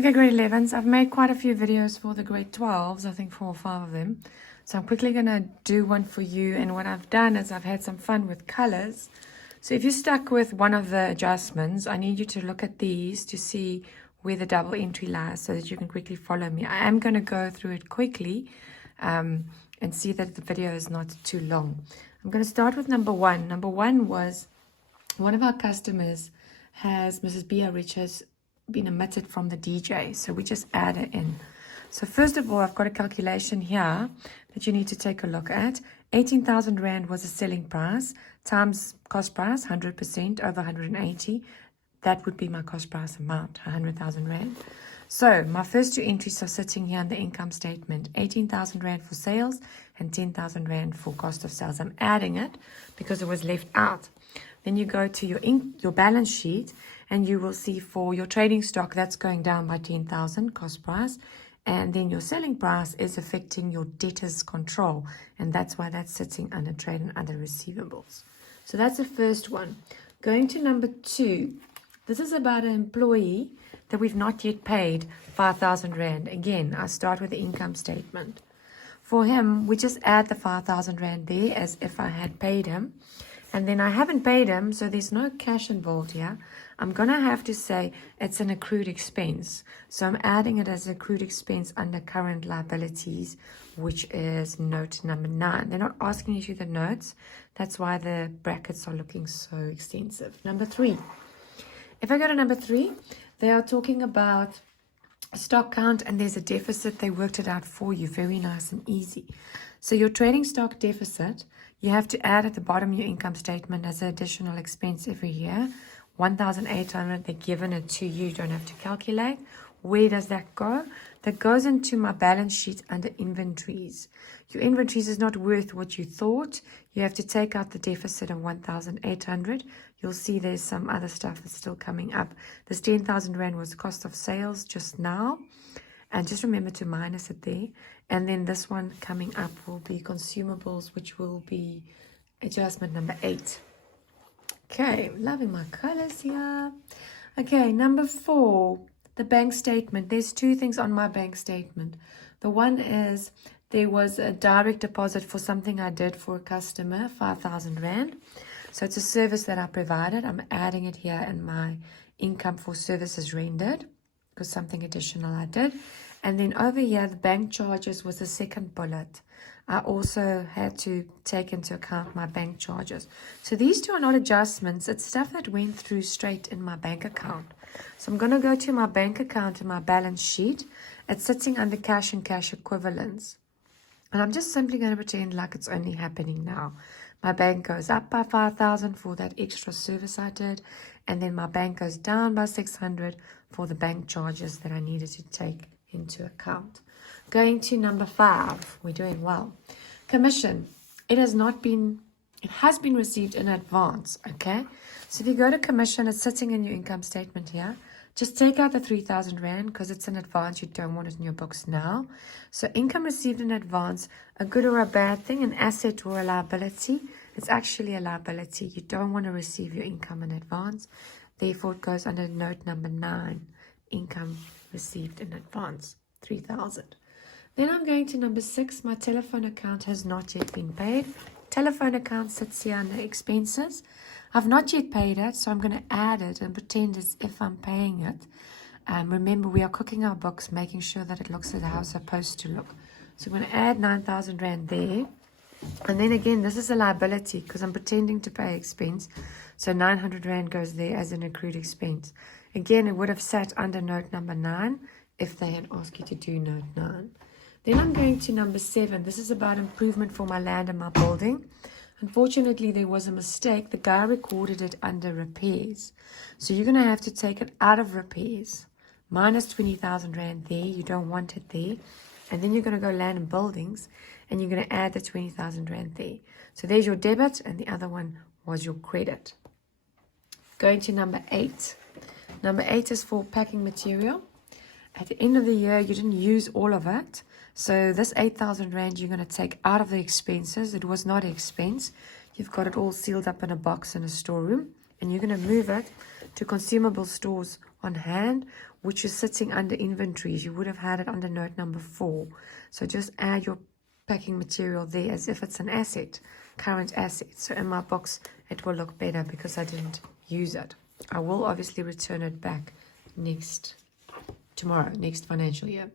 Okay, grade 11s. I've made quite a few videos for the grade 12s, I think 4 or 5 of them. So I'm quickly going to do one for you. And what I've done is I've had some fun with colors. So if you're stuck with one of the adjustments, I need you to look at these to see where the double entry lies so that you can quickly follow me. I am going to go through it quickly and see that the video is not too long. I'm going to start with number 1. Number 1 was one of our customers has, Mrs. Bia Rich, has been omitted from the DJ. So we just add it in. So first of all, I've got a calculation here that you need to take a look at. 18,000 Rand was the selling price times cost price, 100% over 180. That would be my cost price amount, 100,000 Rand. So my first two entries are sitting here in the income statement. 18,000 Rand for sales and 10,000 Rand for cost of sales. I'm adding it because it was left out. Then you go to your balance sheet and you will see for your trading stock that's going down by 10,000 cost price, and then your selling price is affecting your debtors control, and that's why that's sitting under trade and other receivables. So that's the first one. Going to number 2, this is about an employee that we've not yet paid 5,000 Rand. Again, I start with the income statement. For him, we just add the 5,000 Rand there as if I had paid him. And then I haven't paid him, so there's no cash involved here. I'm going to have to say it's an accrued expense. So I'm adding it as accrued expense under current liabilities, which is note number 9. They're not asking you to the notes. That's why the brackets are looking so extensive. Number 3. If I go to number 3, they are talking about stock count and there's a deficit. They worked it out for you. Very nice and easy. So your trading stock deficit, you have to add at the bottom of your income statement as an additional expense every year. 1,800, they're given it to you. You don't have to calculate. Where does that go? That goes into my balance sheet under inventories. Your inventories is not worth what you thought. You have to take out the deficit of 1,800. You'll see there's some other stuff that's still coming up. This 10,000 Rand was cost of sales just now. And just remember to minus it there. And then this one coming up will be consumables, which will be adjustment number 8. Okay, loving my colors here. Okay, number 4, the bank statement. There's 2 things on my bank statement. The one is there was a direct deposit for something I did for a customer, 5,000 Rand. So it's a service that I provided. I'm adding it here in my income for services rendered, because something additional I did. And then over here, the bank charges was the second bullet. I also had to take into account my bank charges. So these 2 are not adjustments. It's stuff that went through straight in my bank account. So I'm going to go to my bank account and my balance sheet. It's sitting under cash and cash equivalents. And I'm just simply going to pretend like it's only happening now. My bank goes up by 5,000 for that extra service I did. And then my bank goes down by 600 for the bank charges that I needed to take into account. Going to number 5, we're doing well. Commission, it has been received in advance, okay? So if you go to commission, it's sitting in your income statement here. Just take out the 3,000 Rand because it's in advance. You don't want it in your books now. So income received in advance, a good or a bad thing, an asset or a liability. It's actually a liability. You don't want to receive your income in advance. Therefore, it goes under note number 9, income received in advance, 3,000. Then I'm going to number 6. My telephone account has not yet been paid. Telephone account sits here under expenses. I've not yet paid it, so I'm going to add it and pretend as if I'm paying it. Remember, we are cooking our books, making sure that it looks at how it's supposed to look. So I'm going to add 9,000 Rand there. And then again, this is a liability because I'm pretending to pay expense. So 900 Rand goes there as an accrued expense. Again, it would have sat under note number 9 if they had asked you to do note 9. Then I'm going to number 7. This is about improvement for my land and my building. Unfortunately, there was a mistake. The guy recorded it under repairs. So you're going to have to take it out of repairs. Minus 20,000 Rand there. You don't want it there. And then you're going to go land and buildings. And you're going to add the 20,000 Rand there. So there's your debit. And the other one was your credit. Going to number 8. Number 8 is for packing material. At the end of the year, you didn't use all of it. So this 8,000 Rand you're going to take out of the expenses. It was not an expense. You've got it all sealed up in a box in a storeroom. And you're going to move it to consumable stores on hand, which is sitting under inventories. You would have had it under note number 4. So just add your packing material there as if it's an asset, current asset. So in my books, it will look better because I didn't use it. I will obviously return it back tomorrow, next financial year.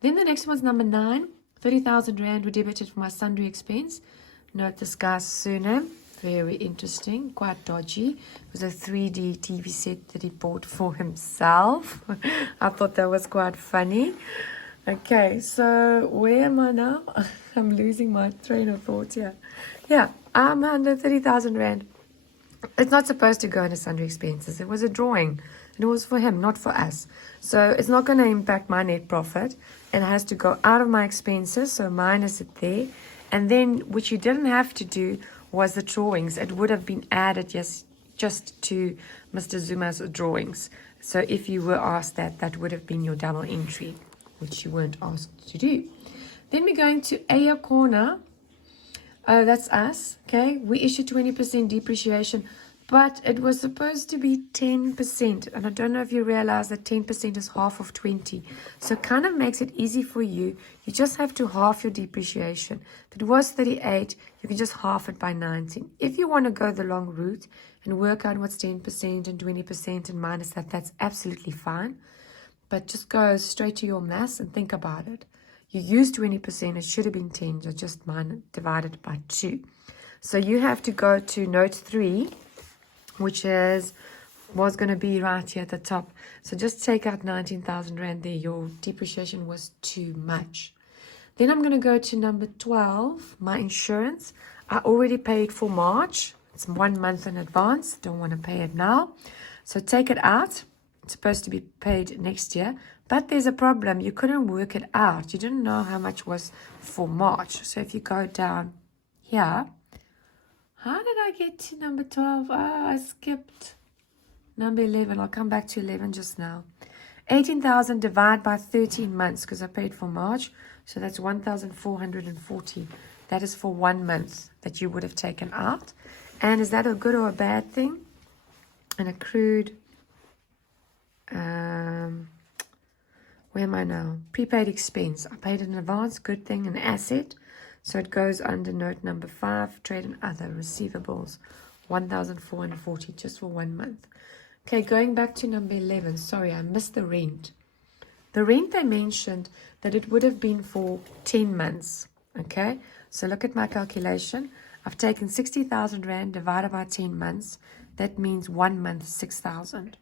Then the next one's number 9. 30,000 Rand were debited for my sundry expense. Note this guy's surname. Very interesting, quite dodgy. It was a 3D TV set that he bought for himself. I thought that was quite funny. Okay, so where am I now? I'm losing my train of thought here. Yeah, I'm under 30,000 Rand. It's not supposed to go into sundry expenses. It was a drawing. It was for him, not for us. So it's not going to impact my net profit. It has to go out of my expenses, so minus it there. And then, which you didn't have to do, was the drawings. It would have been added just to Mr. Zuma's drawings. So if you were asked that, that would have been your double entry, which you weren't asked to do. Then we're going to Aya Corner. Oh, that's us. Okay, we issued 20% depreciation, but it was supposed to be 10%. And I don't know if you realize that 10% is half of 20. So it kind of makes it easy for you. You just have to half your depreciation. If it was 38, you can just half it by 19. If you want to go the long route and work out what's 10% and 20% and minus that, that's absolutely fine. But just go straight to your maths and think about it. You used 20%, it should have been 10, so just divided by 2. So you have to go to note 3, which was going to be right here at the top. So just take out 19,000 Rand there. Your depreciation was too much. Then I'm going to go to number 12, my insurance. I already paid for March. It's 1 month in advance. Don't want to pay it now. So take it out. It's supposed to be paid next year. But there's a problem. You couldn't work it out. You didn't know how much was for March. So if you go down here, how did I get to number 12? Oh, I skipped number 11. I'll come back to 11 just now. 18,000 divided by 13 months because I paid for March. So that's 1,440. That is for 1 month that you would have taken out. And is that a good or a bad thing? An accrued... where am I now? Prepaid expense. I paid in advance. Good thing, an asset. So it goes under note number 5, trade and other receivables. 1,440 just for 1 month. Okay, going back to number 11. Sorry, I missed the rent. The rent, they mentioned that it would have been for 10 months. Okay, so look at my calculation. I've taken 60,000 Rand divided by 10 months. That means 1 month, 6,000.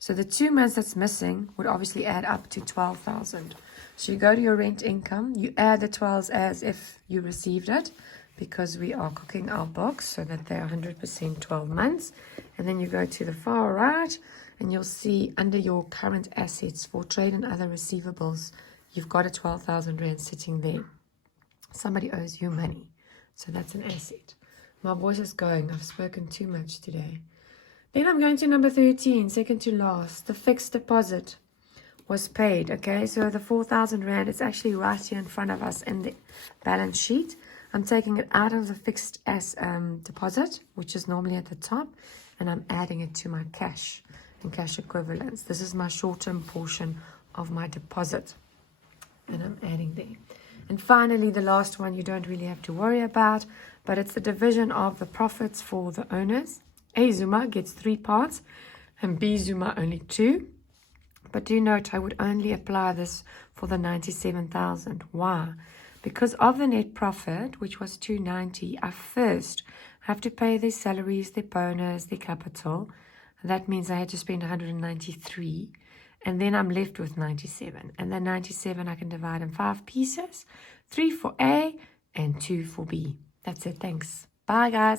So the 2 months that's missing would obviously add up to 12,000. So you go to your rent income, you add the 12s as if you received it, because we are cooking our books so that they're 100% 12 months. And then you go to the far right, and you'll see under your current assets for trade and other receivables, you've got a 12,000 Rand sitting there. Somebody owes you money, so that's an asset. My voice is going. I've spoken too much today. Then I'm going to number 13, second to last. The fixed deposit was paid. Okay, so the 4,000 Rand is actually right here in front of us in the balance sheet. I'm taking it out of the fixed deposit, which is normally at the top, and I'm adding it to my cash and cash equivalents. This is my short-term portion of my deposit, and I'm adding there. And finally, the last one you don't really have to worry about, but it's the division of the profits for the owners. A Zuma gets 3 parts and B Zuma only 2. But do note, I would only apply this for the 97,000. Why? Because of the net profit, which was 290, I first have to pay their salaries, their bonus, their capital. That means I had to spend 193. And then I'm left with 97. And the 97 I can divide in 5 pieces. 3 for A and 2 for B. That's it. Thanks. Bye, guys.